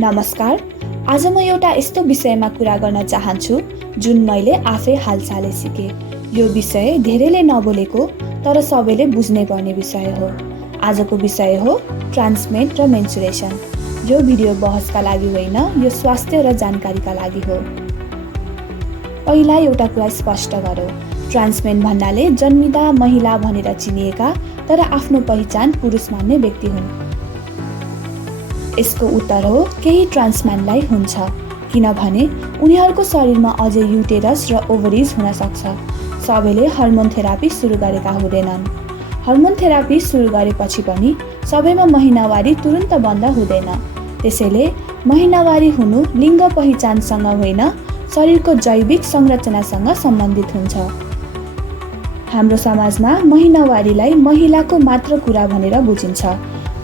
नमस्कार। आज म एउटा यस्तो विषयमा कुरा गर्न चाहन्छु जुन मैले आफै हालसालै सिकेँ। यो विषय धेरैले नबोलेको तर सबैले बुझ्नै पर्ने विषय हो। आजको विषय हो ट्रान्समेन र मेन्सुरेसन। यो भिडियो बहसका लागि होइन, यो स्वास्थ्य र जानकारीका लागि हो। पहिला एउटा कुरा स्पष्ट गरौँ। ट्रान्समेन भन्नाले जन्मिँदा महिला भनेर चिनिएका तर आफ्नो पहिचान पुरुष मान्ने व्यक्ति हुन्। यसको उत्तर हो केही ट्रान्समेनलाई हुन्छ, किनभने उनीहरूको शरीरमा अझै युटेरस र ओभरिज हुन सक्छ। सबैले हर्मोन थेरापी सुरु गरेका हुँदैनन्। हर्मोन थेरापी सुरु गरेपछि पनि सबैमा महिनावारी तुरुन्त बन्द हुँदैन। त्यसैले महिनावारी हुनु लिङ्ग पहिचानसँग होइन, शरीरको जैविक संरचनासँग सम्बन्धित हुन्छ। हाम्रो समाजमा महिनावारीलाई महिलाको मात्र कुरा भनेर बुझिन्छ,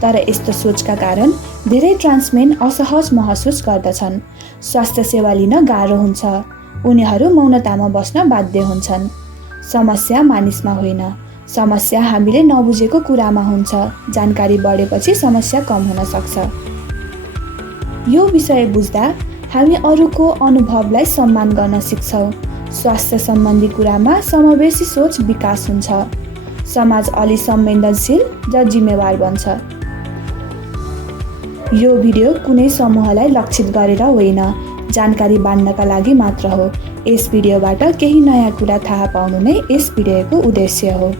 तर यस्तो सोचका कारण धेरै ट्रान्समेन असहज महसुस गर्दछन्। स्वास्थ्य सेवा लिन गाह्रो हुन्छ। उनीहरू मौनतामा बस्न बाध्य हुन्छन्। समस्या मानिसमा होइन, समस्या हामीले नबुझेको कुरामा हुन्छ। जानकारी बढेपछि समस्या कम हुन सक्छ। यो विषय बुझ्दा हामी अरूको अनुभवलाई सम्मान गर्न सिक्छौँ। स्वास्थ्य सम्बन्धी कुरामा समावेशी सोच विकास हुन्छ। समाज अलि संवेदनशील र जिम्मेवार बन्छ। यो भिडियो कुनै समूहलाई लक्षित गरेर होइन, जानकारी बाँड्नका लागि मात्र हो। यस भिडियोबाट केही नयाँ कुरा थाहा पाउनु नै यस भिडियोको उद्देश्य हो।